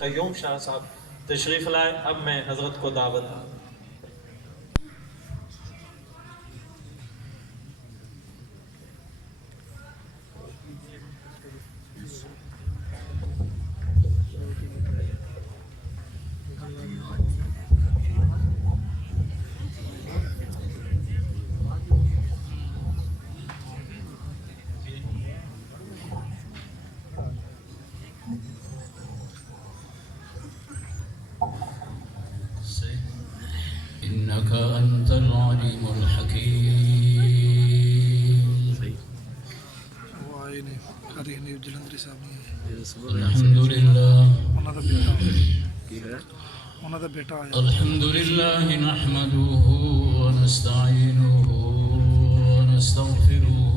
قیوم شاہ صاحب تشریف لائے. اب میں حضرت کو دعوت دوں. إنك أنت العليم الحكيم. الحمد لله الحمد لله نحمده ونستعينه ونستغفره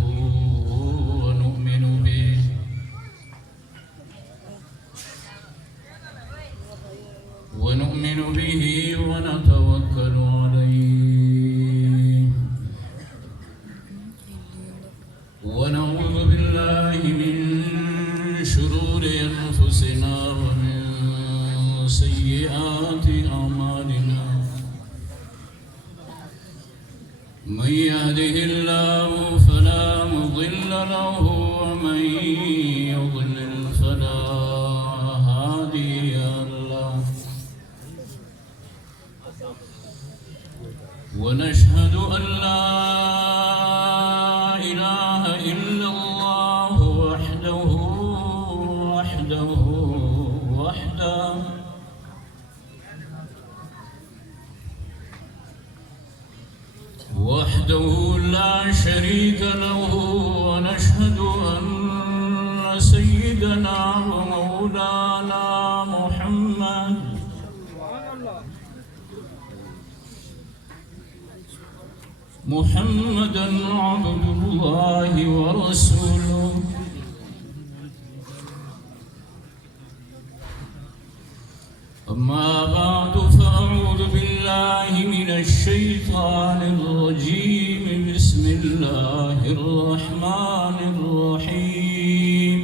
ونؤمن به ونتوكل عليه ونعوذ بالله من شرور أنفسنا ومن سيئات أعمالنا. من يهده الله فلا مضل له ومن يضلل فلا هادي له. ونشهد أن لا إله إلا الله وحده لا شريك له. ونشهد أن سيدنا ومولانا محمدا عبد الله ورسوله. أما بعد فأعوذ بالله من الشيطان الرجيم. بسم الله الرحمن الرحيم.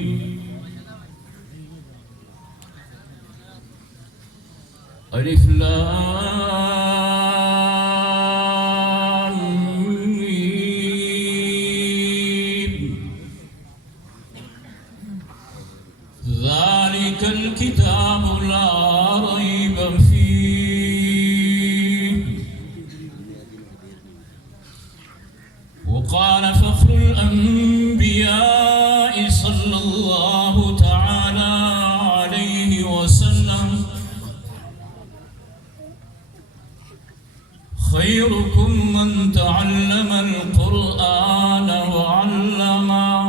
ألف لام ميم. ذلك الكتاب لا ريب فيه. وقال فخر الأنبياء صلى الله تعالى عليه وسلم: خيركم من تعلم القرآن وعلمه.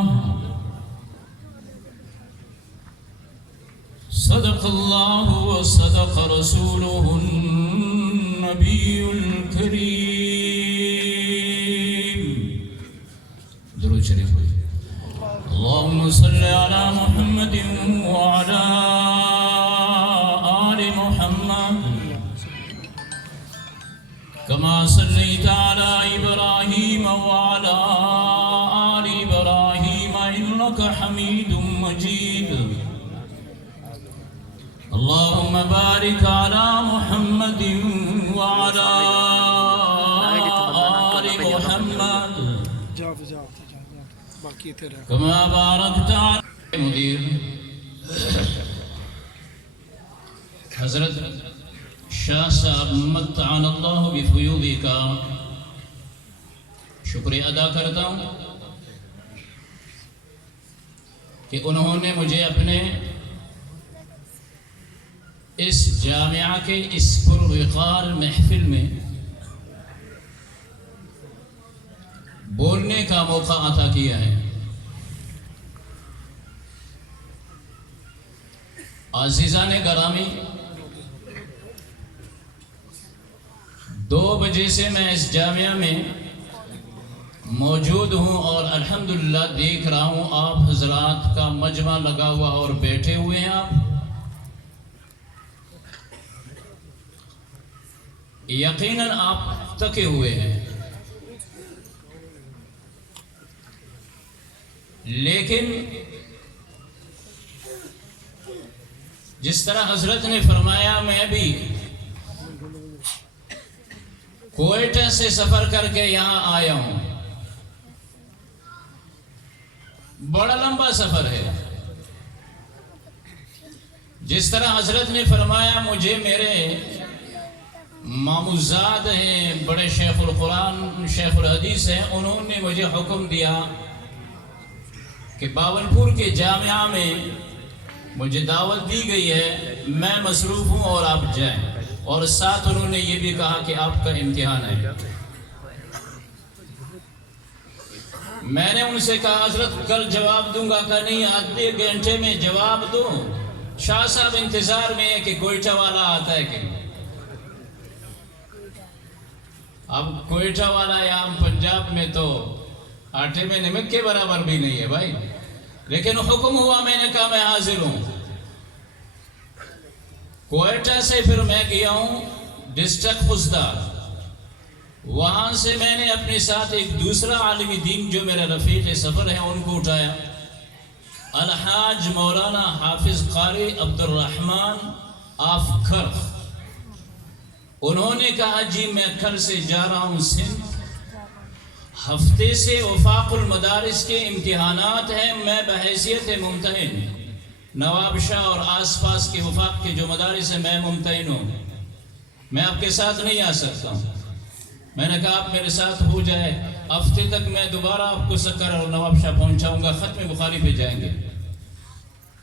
صدق الله وصدق رسوله النبي الكريم. درود شریف ہوئی. اللهم صل على محمد وعلى آل محمد كما صليت على إبراهيم وعلى آل إبراهيم إنك حميد مجيد. اللهم بارك على محمد وعلى آل محمد كما باركت على مدیر حضرت شاہ صاحب متعن اللہ بفیوضی کا شکریہ ادا کرتا ہوں کہ انہوں نے مجھے اپنے اس جامعہ کے اس پروقار محفل میں بولنے کا موقع عطا کیا ہے. عزیزان گرامی، 2 بجے سے میں اس جامعہ میں موجود ہوں اور الحمدللہ دیکھ رہا ہوں آپ حضرات کا مجمع لگا ہوا اور بیٹھے ہوئے ہیں. آپ یقیناً آپ تکے ہوئے ہیں، لیکن جس طرح حضرت نے فرمایا میں بھی کوئٹہ سے سفر کر کے یہاں آیا ہوں، بڑا لمبا سفر ہے۔ جس طرح حضرت نے فرمایا مجھے میرے ماموزاد ہیں، بڑے شیخ القرآن شیخ الحدیث ہیں، انہوں نے مجھے حکم دیا کہ باولپور کے جامعہ میں مجھے دعوت دی گئی ہے، میں مصروف ہوں اور آپ جائیں، اور ساتھ انہوں نے یہ بھی کہا کہ آپ کا امتحان ہے۔ میں نے ان سے کہا حضرت کل جواب دوں گا کہ نہیں، آدھے گھنٹے میں جواب دوں، شاہ صاحب انتظار میں ہے کہ کوئٹہ والا آتا ہے کہ نہیں۔ اب کوئٹہ والا یہاں پنجاب میں تو آٹے میں نمک کے برابر بھی نہیں ہے بھائی، لیکن حکم ہوا، میں نے کہا میں حاضر ہوں۔ کوئٹہ سے پھر میں گیا ہوں ڈسٹرکٹ خزدہ، وہاں سے میں نے اپنے ساتھ ایک دوسرا عالم دین جو میرا رفیق سفر ہے ان کو اٹھایا، الحاج مولانا حافظ قاری عبد الرحمن آف کرخ۔ انہوں نے کہا جی میں کل سے جا رہا ہوں سندھ، ہفتے سے وفاق المدارس کے امتحانات ہیں، میں بحیثیت ممتحن نواب شاہ اور آس پاس کے وفاق کے جو مدارس ہیں میں ممتحن ہوں، میں آپ کے ساتھ نہیں آ سکتا ہوں۔ میں نے کہا آپ میرے ساتھ ہو جائے، ہفتے تک میں دوبارہ آپ کو سکر اور نواب شاہ پہنچاؤں گا، ختم بخاری پہ جائیں گے۔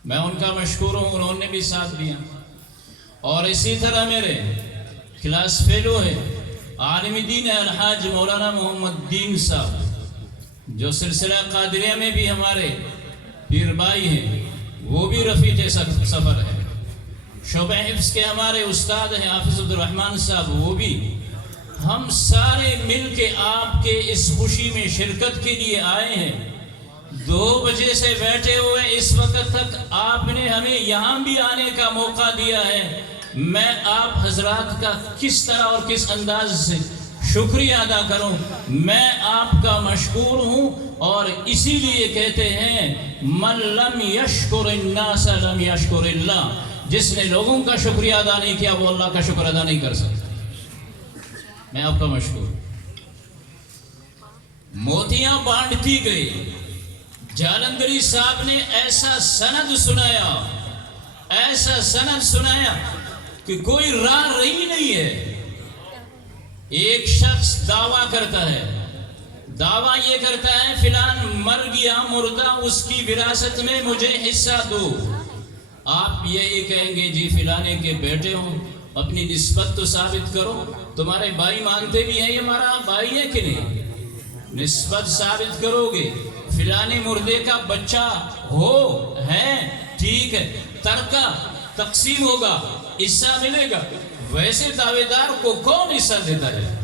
میں ان کا مشکور ہوں، انہوں نے بھی ساتھ دیا۔ اور اسی طرح میرے کلاس فیلو ہے عالم دین ہے الحاج مولانا محمد دین صاحب، جو سلسلہ قادریہ میں بھی ہمارے پیر بھائی ہیں، وہ بھی رفیق سفر ہے۔ شعبہ حفظ کے ہمارے استاد ہیں حافظ عبد الرحمن صاحب، وہ بھی۔ ہم سارے مل کے آپ کے اس خوشی میں شرکت کے لیے آئے ہیں۔ 2 بجے سے بیٹھے ہوئے اس وقت تک آپ نے ہمیں یہاں بھی آنے کا موقع دیا ہے۔ میں آپ حضرات کا کس طرح اور کس انداز سے شکریہ ادا کروں، میں آپ کا مشکور ہوں۔ اور اسی لیے کہتے ہیں من لم یشکر الناس لم یشکر اللہ، جس نے لوگوں کا شکریہ ادا نہیں کیا وہ اللہ کا شکر ادا نہیں کر سکتا۔ میں آپ کا مشکور۔ موتیاں بانٹتی گئی، جالندری صاحب نے ایسا سند سنایا، ایسا سند سنایا کہ کوئی راہ رہی نہیں ہے۔ ایک شخص دعویٰ کرتا ہے، دعویٰ یہ کرتا ہے فلان مر گیا، مردہ، اس کی وراثت میں مجھے حصہ دو۔ آپ یہی کہیں گے جی فلانے کے بیٹے ہوں، اپنی نسبت تو ثابت کرو، تمہارے بھائی مانتے بھی ہیں یہ ہمارا بھائی ہے کہ نہیں؟ نسبت ثابت کرو گے، فلانے مردے کا بچہ ہو ہے ٹھیک ہے، ترکہ تقسیم ہوگا، حصہ ملے گا، ویسے دعوے دار کو کون حصہ دیتا ہے؟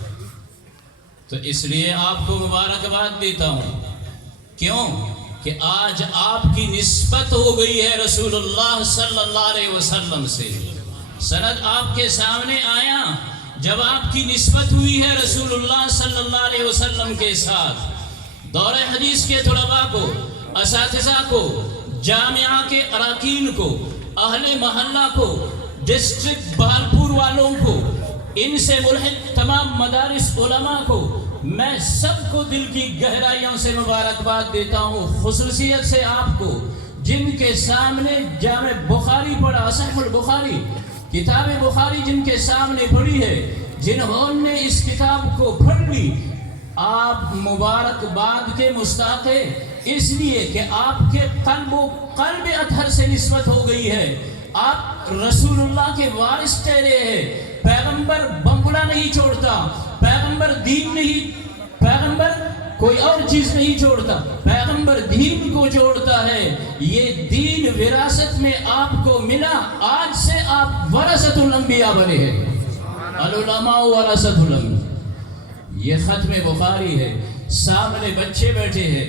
تو اس لیے آپ کو مبارکباد دیتا ہوں، کیوں کہ آج آپ کی نسبت ہو گئی ہے رسول اللہ صلی اللہ علیہ وسلم سے۔ سند آپ کے سامنے آیا جب آپ کی نسبت ہوئی ہے رسول اللہ صلی اللہ علیہ وسلم کے ساتھ۔ دور حدیث کے طلباء کو، اساتذہ کو، جامعہ کے اراکین کو، اہل محلہ کو، ڈسٹرکٹ بہالپور والوں کو، ان سے ملحق تمام مدارس علماء کو میں سب کو دل کی گہرائیوں سے مبارکباد دیتا ہوں، خصوصیت سے آپ کو جن کے سامنے جامع بخاری پڑھا، صحیح البخاری، کتاب بخاری جن کے سامنے پڑھی ہے، جنہوں نے اس کتاب کو پڑھ لی، آپ مبارکباد کے مستحق ہیں، اس لیے کہ آپ کے قلب اطہر سے نسبت ہو گئی ہے۔ آپ رسول اللہ کے وارث ٹھہرے ہیں۔ پیغمبر بنگلہ نہیں چھوڑتا، پیغمبر دین نہیں، پیغمبر کوئی اور چیز نہیں چھوڑتا، پیغمبر دین کو چھوڑتا ہے۔ یہ دین وراثت میں آپ کو ملا، آج سے آپ ورثۃ الانبیاء بنے ہیں، العلماء ورثۃ الانبیاء۔ یہ ختم بخاری ہے، سامنے بچے بیٹھے ہیں،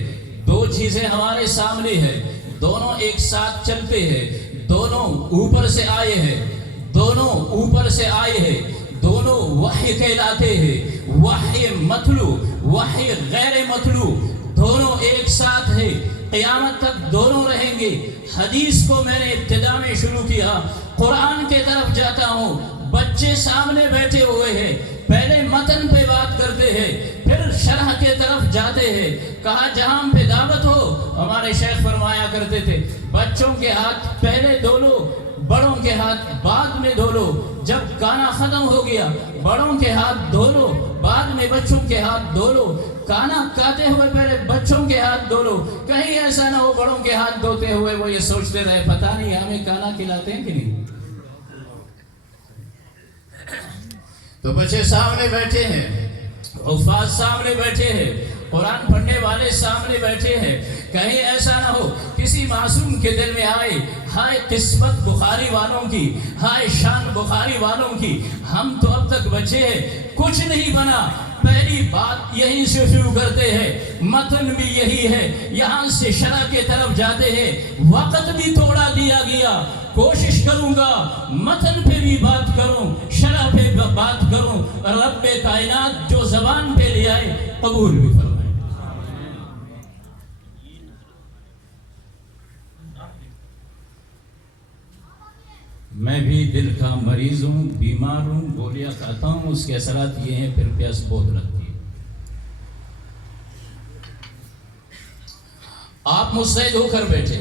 2 چیزیں ہمارے سامنے ہیں، دونوں ایک ساتھ چلتے ہیں، دونوں اوپر سے آئے ہیں، دونوں اوپر سے آئے ہیں، دونوں وحی کہلاتے ہیں، وحی متلو، وحی غیر متلو، دونوں ایک ساتھ ہیں، قیامت تک دونوں رہیں گے۔ حدیث کو میں نے ابتدا میں شروع کیا، قرآن کے طرف جاتا ہوں، بچے سامنے بیٹھے ہوئے ہیں، پہلے متن پہ بات کرتے ہیں، پھر شرح کے طرف جاتے ہیں۔ کہا جہاں پہ دعوت ہو، ہمارے شیخ فرمایا کرتے تھے بچوں کے ہاتھ پہلے دھو لو، بڑوں کے ہاتھ بعد میں دھو لو۔ جب کھانا ختم ہو گیا بڑوں کے ہاتھ دھو لو، بعد میں بچوں کے ہاتھ دھو لو۔ کھانا کھاتے ہوئے پہلے بچوں کے ہاتھ دھو لو، کہیں ایسا نہ ہو بڑوں کے ہاتھ دھوتے ہوئے وہ یہ سوچتے رہے پتہ نہیں ہمیں کھانا کھلاتے ہیں کہ نہیں۔ تو بچے سامنے بیٹھے ہیں، حفاظ سامنے بیٹھے ہیں، قرآن پڑھنے والے سامنے بیٹھے ہیں، کہیں ایسا نہ ہو کسی معصوم کے دل میں آئے ہائے قسمت بخاری والوں کی، ہائے شان بخاری والوں کی، ہم تو اب تک بچے ہیں، کچھ نہیں بنا۔ پہلی بات یہیں سے شروع کرتے ہیں، متن بھی یہی ہے، یہاں سے شرح کے طرف جاتے ہیں، وقت بھی تھوڑا دیا گیا، کوشش کروں گا متن پہ بھی بات کروں، شرح پہ بات کروں، رب کائنات جو زبان پہ لے آئے قبول بھی فرمائے۔ میں بھی دل کا مریض ہوں، بیمار ہوں، گولیاں کھاتا ہوں، اس کے اثرات یہ ہیں، پھر پیاس بہت لگتی ہے۔ آپ مستعد ہو کر بیٹھے،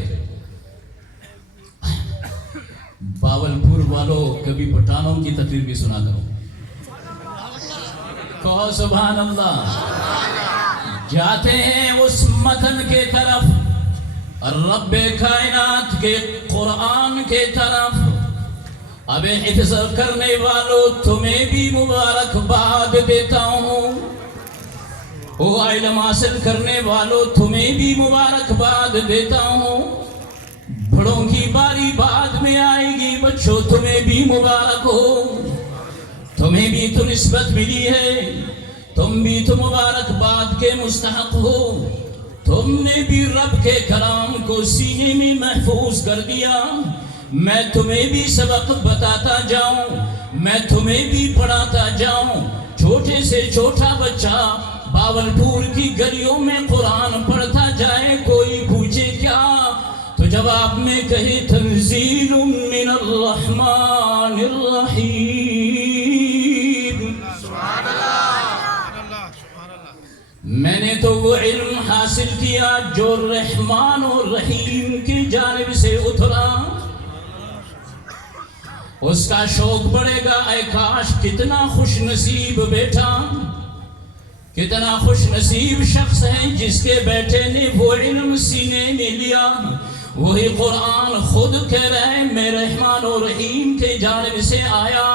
باولپور والوں کبھی پٹھانوں کی تقریر بھی سنا کرو، کہو سبحان اللہ۔ جاتے ہیں اس متن کے طرف، رب کائنات کے قرآن کے طرف۔ اب حفظ کرنے والوں تمہیں بھی مبارکباد دیتا ہوں، وہ علم حاصل کرنے والوں تمہیں بھی مبارکباد دیتا ہوں۔ بڑوں کی باری بعد میں آئے گی، بچوں تمہیں بھی مبارک ہو، تمہیں بھی تو نسبت ملی ہے، تم بھی تو مبارکباد کے مستحق ہو، تم نے بھی رب کے کلام کو سینے میں محفوظ کر دیا۔ میں تمہیں بھی سبق بتاتا جاؤں، میں تمہیں بھی پڑھاتا جاؤں۔ چھوٹے سے چھوٹا بچہ باولپور کی گلیوں میں قرآن پڑھتا جائے، کوئی پوچھے کیا تو جواب میں کہے تنزیل من الرحمن الرحیم۔ میں نے تو وہ علم حاصل کیا جو رحمان و رحیم کی جانب سے اترا، اس کا شوق بڑھے گا۔ اے کاش کتنا خوش نصیب بیٹا، کتنا خوش نصیب شخص ہے جس کے بیٹے نے وہ علم سینے میں لیا۔ وہی قرآن خود کہہ رہا ہے میں رحمان و رحیم کے جانب سے آیا۔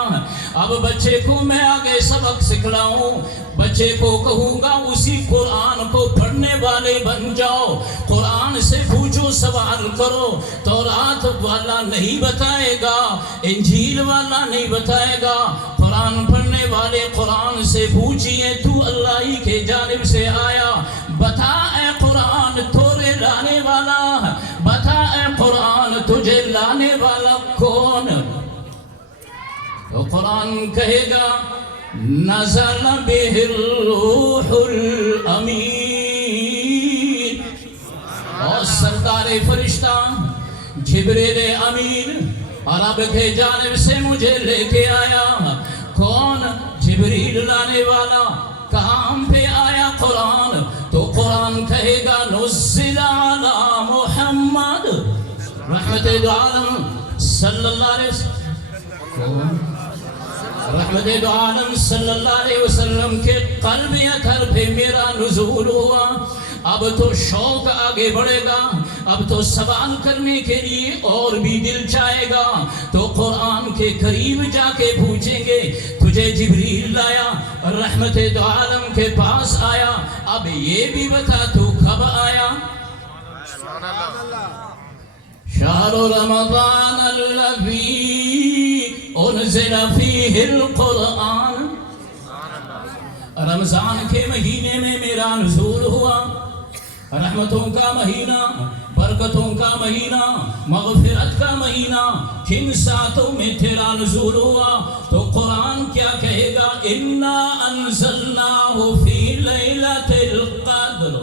اب بچے کو میں آگے سبق سکھلاؤں، بچے کو کہوں گا اسی قرآن کو پڑھنے والے بن جاؤ، قرآن سے پوچھو سوال کرو۔ تورات والا نہیں بتائے گا، انجیل والا نہیں بتائے گا، قرآن پڑھنے والے قرآن سے پوچھئے تو اللہ ہی کے جانب سے آیا، بتا اے قرآن تورے لانے والا، بتا اے قرآن تجھے لانے والا کون؟ تو قرآن کہے گا نزل بہ الروح الامین، اور سرکار فرشتہ جبریل امین عرب کے جانب سے مجھے لے کے آیا۔ کون؟ جبریل لانے والا۔ کہاں پہ آیا قرآن؟ تو قرآن کہے گا نزل علی محمد رحمت عالم صلی اللہ علیہ وسلم، رحمت عالم صلی اللہ علیہ وسلم کے قلب اطہر پہ میرا نزول ہوا۔ اب تو شوق آگے بڑھے گا، اب تو سوال کرنے کے لیے اور بھی دل چاہے گا، تو قرآن کے قریب جا کے پوچھیں گے تجھے جبریل لایا، رحمت عالم کے پاس آیا، اب یہ بھی بتا تو کب آیا؟ شہر رمضان الذی انزل فیہ القرآن، رمضان کے مہینے میں میرا نزول ہوا، رحمتوں کا مہینہ، برکتوں کا مہینہ، مغفرت کا مہینہ، کن ساتوں میں تیرا نزول ہوا؟ تو قرآن کیا کہے گا؟ انا انزلناہ فی لیلۃ القدر،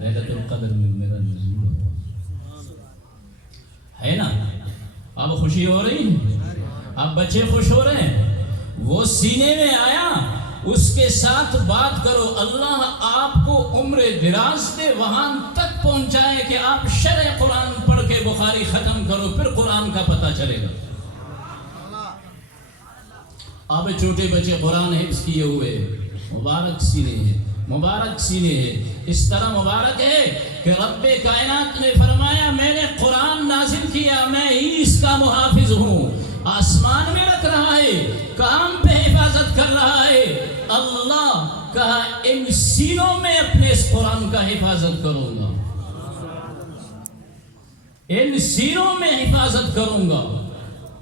لیلۃ القدر میں میرا نزول ہوا ہے نا۔ اب خوشی ہو رہی، اب بچے خوش ہو رہے ہیں، وہ سینے میں آیا، اس کے ساتھ بات کرو، اللہ آپ کو عمر دراز دے، وہاں تک پہنچائے کہ آپ شرح قرآن پڑھ کے بخاری ختم کرو، پھر قرآن کا پتہ چلے گا۔ اب چھوٹے بچے قرآن حفظ کیے ہوئے، مبارک سینے ہیں، مبارک سینے ہیں۔ اس طرح مبارک ہے کہ رب کائنات نے فرمایا میں نے قرآن نازل کیا، میں ہی اس کا محافظ ہوں، آسمان میں رکھ رہا ہے، کام پہ حفاظت کر رہا ہے۔ اللہ کہا ان سینوں میں اپنے اس قرآن کا حفاظت کروں گا، ان سینوں میں حفاظت کروں گا۔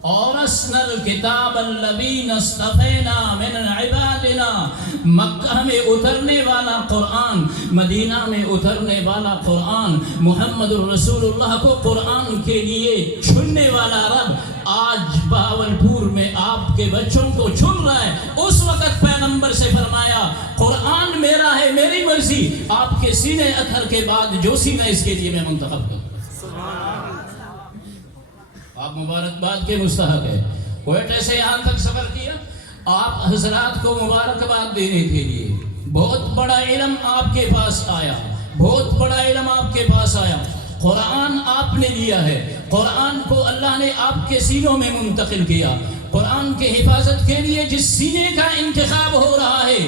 اورثنا الکتاب الذین اصطفینا من عبادنا، مکہ میں اترنے والا قرآن، مدینہ میں اترنے والا قرآن، محمد الرسول اللہ کو قرآن کے لیے چننے والا رب آج بہاولپور میں آپ کے بچوں کو چن رہا ہے۔ اس وقت پیغمبر سے فرمایا قرآن میرا ہے، میری مرضی، آپ کے سینے اطہر کے بعد جو سینہ اس کے لیے میں منتخب کروں۔ آپ مبارکباد کے مستحق ہے۔ کوئٹہ سے یہاں تک سفر کیا آپ حضرات کو مبارکباد دینے کے لیے، بہت بڑا علم آپ کے پاس آیا، بہت بڑا علم آپ کے پاس آیا۔ قرآن آپ نے لیا ہے، قرآن کو اللہ نے آپ کے سینوں میں منتقل کیا۔ قرآن کے حفاظت کے لیے جس سینے کا انتخاب ہو رہا ہے،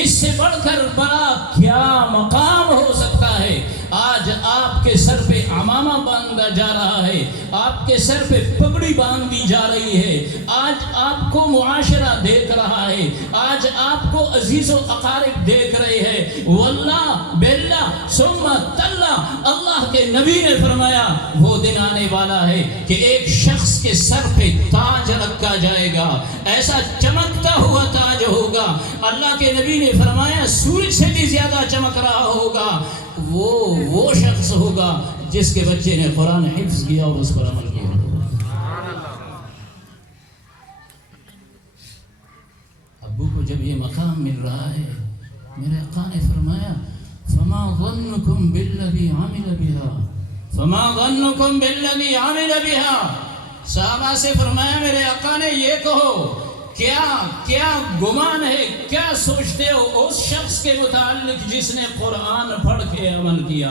اس سے بڑھ کر بڑا کیا مقام ہو سکتا ہے۔ آج آپ کے سر پہ عمامہ باندھا جا رہا ہے، آپ کے سر پہ پگڑی باندھی جا رہی ہے، آج آپ کو معاشرہ دیکھ رہا ہے، آج آپ کو عزیز و اقارب دیکھ رہے ہیں۔ واللہ باللہ ثم تاللہ، اللہ کے نبی نے فرمایا وہ دن آنے والا ہے کہ ایک شخص کے سر پہ تاج رکھا جائے گا، ایسا چمکتا ہوا تاج ہوگا، اللہ کے نبی نے فرمایا سورج سے بھی زیادہ چمک رہا ہوگا۔ وہ شخص ہوگا جس کے بچے نے قرآن حفظ کیا اور اس پر عمل کیا۔ ابو کو جب یہ مقام مل رہا ہے، میرے آقا نے فرمایا فما ظنكم بالذي عمل بها، فما ظنكم بالذي عمل بها۔ صحابہ سے فرمایا میرے آقا نے یہ کہو کیا گمان ہے، کیا سوچتے ہو اس شخص کے متعلق جس نے قرآن پڑھ کے عمل کیا؟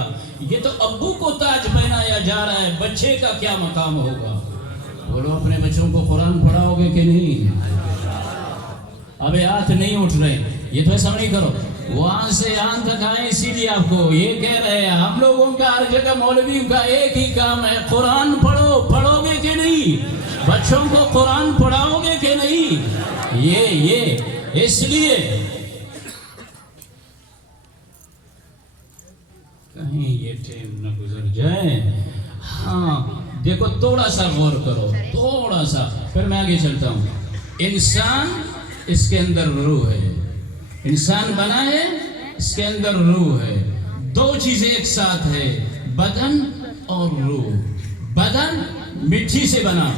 یہ تو ابو کو تاج پہنایا جا رہا ہے، بچے کا کیا مقام ہوگا؟ بولو اپنے بچوں کو قرآن پڑھاؤ گے کہ نہیں؟ ابے ہاتھ نہیں اٹھ رہے، یہ تو ایسا نہیں کرو، وہاں سے یہاں تک آئے اسی لیے آپ کو یہ کہہ رہے ہیں۔ ہم لوگوں کا ہر جگہ مولویوں کا ایک ہی کام ہے، قرآن پڑھو گے کہ نہیں؟ بچوں کو قرآن پڑھاؤ گے کہ نہیں؟ یہ اس لیے کہیں یہ ٹائم نہ گزر جائے۔ ہاں دیکھو تھوڑا سا غور کرو، تھوڑا سا، پھر میں آگے چلتا ہوں۔ انسان اس کے اندر روح ہے، انسان بنا ہے اس کے اندر روح ہے، دو چیزیں ایک ساتھ ہے، بدن اور روح۔ بدن مٹی سے بنا،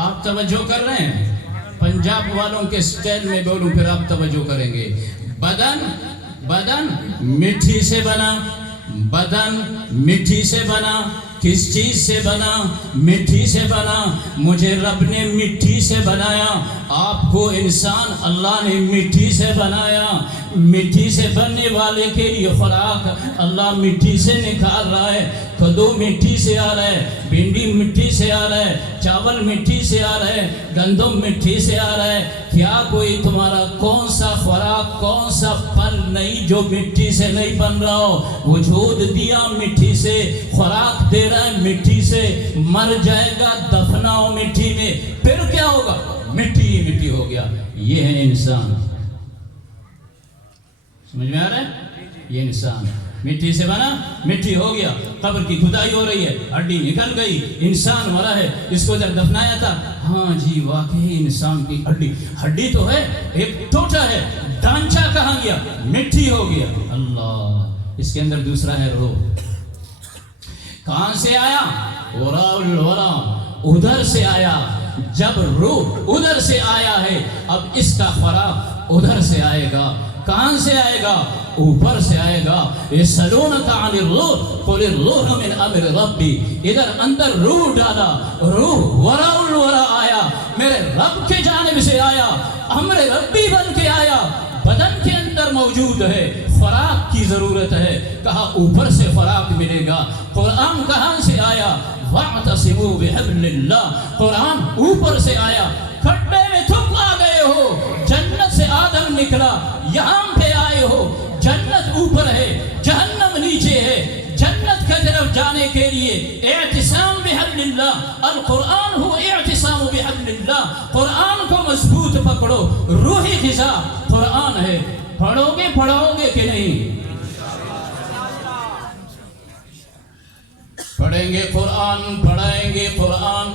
آپ توجہ کر رہے ہیں؟ پنجاب والوں کے سٹائل میں بولوں پھر آپ توجہ کریں گے۔ بدن مٹی سے بنا، بدن مٹی سے بنا۔ کس چیز سے بنا؟ مٹی سے بنا۔ مجھے رب نے مٹی سے بنایا، آپ کو انسان اللہ نے مٹی سے بنایا۔ مٹی سے بننے والے کے لیے خوراک اللہ مٹی سے نکال رہا ہے، کدو مٹی سے آ رہا ہے، بھنڈی مٹی سے آ رہا ہے، چاول مٹی سے آ رہا ہے، گندم مٹی سے آ رہا ہے۔ کیا کوئی تمہارا کون سا خوراک، کون سا پھل نہیں جو مٹی سے نہیں بن رہا ہو؟ وجود دیا مٹی سے، خوراک دے رہا ہے مٹی سے، مر جائے گا دفناؤ مٹی میں، پھر کیا ہوگا؟ مٹی ہی مٹی ہو گیا۔ یہ ہے انسان، سمجھ میں آ رہا ہے؟ یہ انسان مٹی سے بنا، مٹی ہو گیا، قبر کی کھدائی ہو رہی ہے، ہڈی نکل گئی، انسان مرا ہے، اس کو ادھر دفنایا تھا، ہاں جی واقعی انسان کی ہڈی تو ہے، ایک ٹوٹا ہے، ڈھانچہ کہاں گیا؟ مٹی ہو گیا۔ اللہ، اس کے اندر دوسرا ہے روح۔ کہاں سے آیا؟ ورا ادھر سے آیا۔ جب روح ادھر سے آیا ہے، اب اس کا خوراک ادھر سے آئے گا۔ کہاں سے آئے گا؟ اوپر سے آئے گا. یسألونک عن الروح قل الروح من امر ربی. ادھر اندر روح ڈالا، روح وراء الورا آیا، میرے رب کے جانب سے آیا، امر ربی بن کے آیا. بدن کے اندر موجود ہے، خوراک کی ضرورت ہے، کہا اوپر سے خوراک ملے گا. قرآن کہاں سے آیا؟ وَاعْتَصِمُوا بِحَبْلِ اللَّهِ. قرآن اوپر سے آیا. کھڈے میں تم آ گئے ہو، جنت سے آدم نکلا، یہاں پہ آئے ہو. جنت اوپر ہے، جہنم نیچے ہے. جنت کی طرف جانے کے لیے اعتصام بحبل اللہ، القرآن ہو اعتصام بحبل اللہ. قرآن کو مضبوط پکڑو. روحی غذا قرآن ہے. پڑھو گے کہ نہیں؟ پڑھیں گے قرآن، پڑھائیں گے قرآن،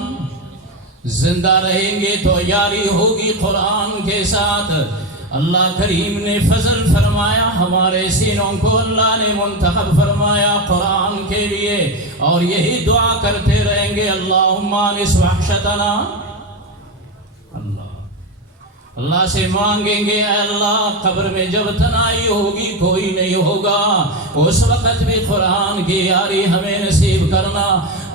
زندہ رہیں گے تو یاری ہوگی قرآن کے ساتھ. اللہ کریم نے فضل فرمایا، ہمارے سینوں کو اللہ نے منتخب فرمایا قرآن کے لیے، اور یہی دعا کرتے رہیں گے. اللہم آنس وحشتنا. اللہ سے مانگیں گے، اے اللہ قبر میں جب تنہائی ہوگی کوئی نہیں ہوگا، اس وقت بھی قرآن کی یاری ہمیں نصیب کرنا.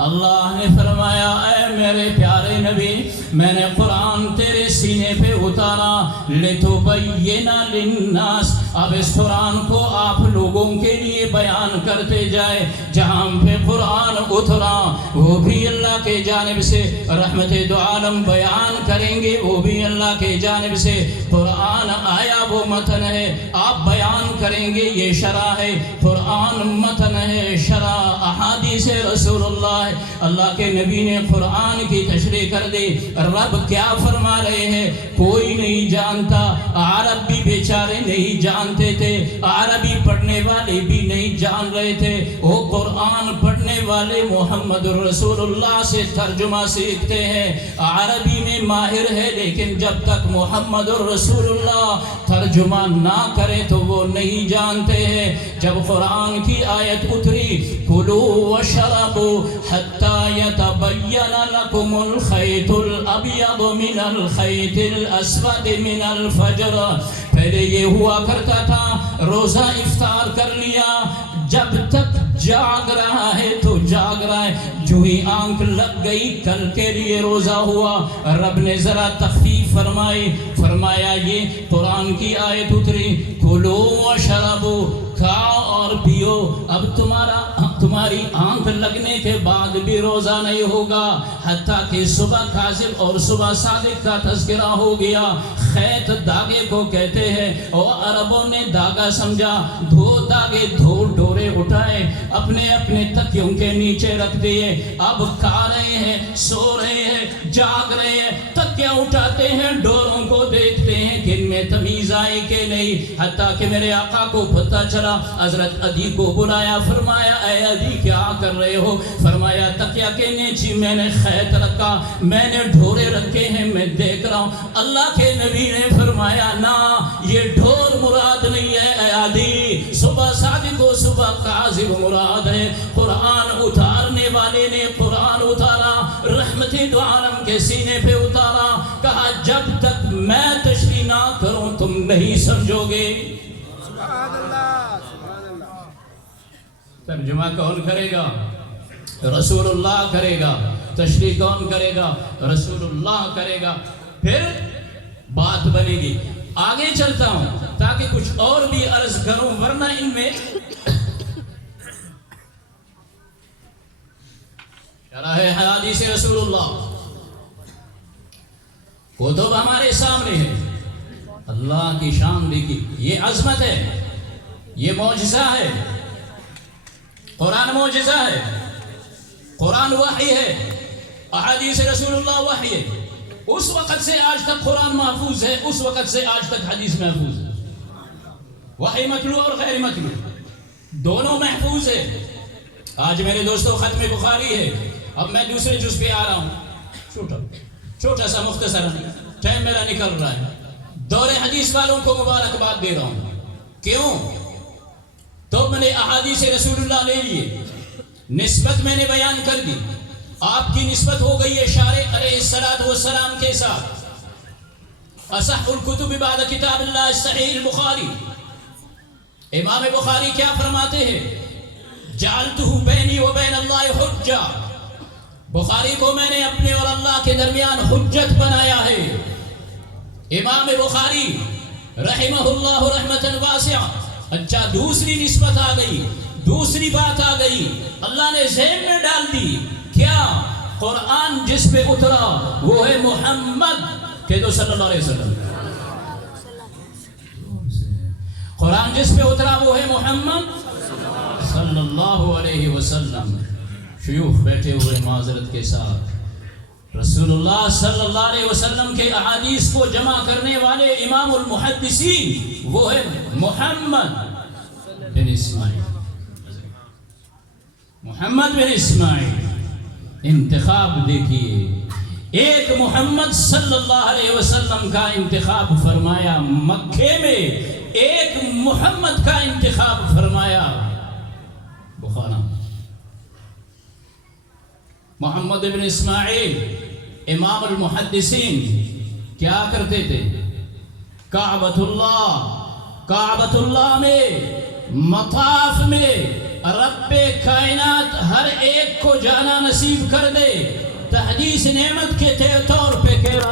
اللہ نے فرمایا، اے میرے پیارے نبی، میں نے قرآن تیرے سینے پہ اتارا لِتُبَيِّنَ لِلنَّاسِ. اب اس قرآن کو آپ لوگوں کے لیے بیان کرتے جائے. جہاں پہ قرآن اترا وہ بھی اللہ کے جانب سے رحمت دو عالم بیان کریں گے، وہ بھی اللہ کے جانب سے. قرآن آیا وہ متن ہے، آپ بیان کریں گے یہ شرح ہے. قرآن متن ہے، شرح احادیث رسول اللہ. اللہ کے نبی نے قرآن کی تشریح کر دی. رب کیا فرما رہے ہیں کوئی نہیں جانتا. عرب بھی بیچارے نہیں جانتے تھے، عربی پڑھنے والے بھی نہیں جان رہے تھے. وہ قرآن پڑھنے والے محمد رسول اللہ سے ترجمہ سیکھتے ہیں. عربی میں ماہر ہے، لیکن جب تک محمد رسول اللہ ترجمہ نہ کرے تو وہ نہیں جانتے ہیں. جب قرآن کی آیت اتری، کلوا واشربوا حتی یتبین لکم الخیط الابیض من الخیط الاسود من الفجر. پہلے یہ ہوا کرتا تھا روزہ افطار کر لیا، جب تک جاگ رہا ہے تو جاگ رہا ہے، جو ہی آنکھ لگ گئی کل کے لیے روزہ ہوا. رب نے ذرا تخفیف فرمائی، فرمایا یہ قرآن کی آیت اتری، کلو وشربو، کھاؤ اور پیو. اب تمہاری آنکھ لگنے کے بعد بھی روزہ نہیں ہوگا، حتیٰ کہ صبح کاذب اور صبح صادق کا تذکرہ ہو گیا. خیط داغے کو کہتے ہیں، اور عربوں نے داغا سمجھا. داغے ڈورے اٹھائے، اپنے اپنے تکیوں کے نیچے رکھ دیے. اب کھا رہے ہیں، سو رہے ہیں، جاگ رہے ہیں، تکیاں اٹھاتے ہیں، ڈوروں کو دیکھتے ہیں کہ ان میں تمیز آئی کہ نہیں. حتیٰ کہ میرے آقا کو پتہ چلا. حضرت عدی کو بلایا، فرمایا اے عدی کیا کر رہے ہو؟ فرمایا تکیہ کے نیچے میں نے خیط رکھا، میں نے ڈھورے رکھے ہیں، میں دیکھ رہا ہوں. اللہ کے نبی نے فرمایا نہ، یہ ڈھور مراد نہیں ہے اے عدی، صبح صادق و صبح کاذب مراد ہے. قرآن اتارنے والے نے قرآن اتارا، رحمت دو عالم کے سینے پہ اتارا. کہا جب تک میں تشریح نہ کروں تم نہیں سمجھو گے. ترجمہ کون کرے گا؟ رسول اللہ کرے گا. تشریح کون کرے گا؟ رسول اللہ کرے گا. پھر بات بنے گی. آگے چلتا ہوں تاکہ کچھ اور بھی عرض کروں، ورنہ ان میں شرح حدیث رسول اللہ کتب ہمارے سامنے ہے. اللہ کی شان دیکھی، یہ عظمت ہے، یہ معجزہ ہے. قرآن معجزہ ہے، قرآن وحی ہے، احادیث رسول اللہ وحی ہے. اس وقت سے آج تک قرآن محفوظ ہے، اس وقت سے آج تک حدیث محفوظ ہے. وحی مطلوع اور غیر مطلوع دونوں محفوظ ہے. آج میرے دوستوں ختم بخاری ہے. اب میں دوسرے جز پہ آ رہا ہوں، چھوٹا سا مختصر، ٹائم میرا نکل رہا ہے. دور حدیث والوں کو مبارکباد دے رہا ہوں. کیوں؟ تو میں نے احادیث رسول اللہ لے لیے، نسبت میں نے بیان کر دی. آپ کی نسبت ہو گئی ہے شارع علیہ السلام کے ساتھ. اصح الکتب بعد کتاب اللہ صحیح البخاری. امام بخاری کیا فرماتے ہیں؟ جعلتہ بینی و بین اللہ حجہ، بخاری کو میں نے اپنے اور اللہ کے درمیان حجت بنایا ہے۔ امام بخاری رحمہ اللہ رحمتا واسعہ۔ اچھا، دوسری نسبت آ گئی، دوسری بات آ گئی، اللہ نے ذہن میں ڈال دی، کیا؟ قرآن جس پہ اترا وہ ہے محمد، کہہ دو صلی اللہ علیہ وسلم۔ قرآن جس پہ اترا وہ ہے محمد صلی اللہ علیہ وسلم۔ شیوخ بیٹھے ہوئے معذرت کے ساتھ، رسول اللہ صلی اللہ علیہ وسلم کے احادیث کو جمع کرنے والے امام المحدثین وہ ہے محمد بن اسماعیل۔ محمد بن اسماعیل، انتخاب دیکھیے، ایک محمد صلی اللہ علیہ وسلم کا انتخاب فرمایا مکے میں، ایک محمد کا انتخاب فرمایا بخارا۔ محمد بن اسماعیل امام المحدثین کیا کرتے تھے؟ کعبۃ اللہ میں، مطاف میں رب کائنات ہر ایک کو جانا نصیب کر دے، تحدیث نعمت کے طور پہ کہہ رہا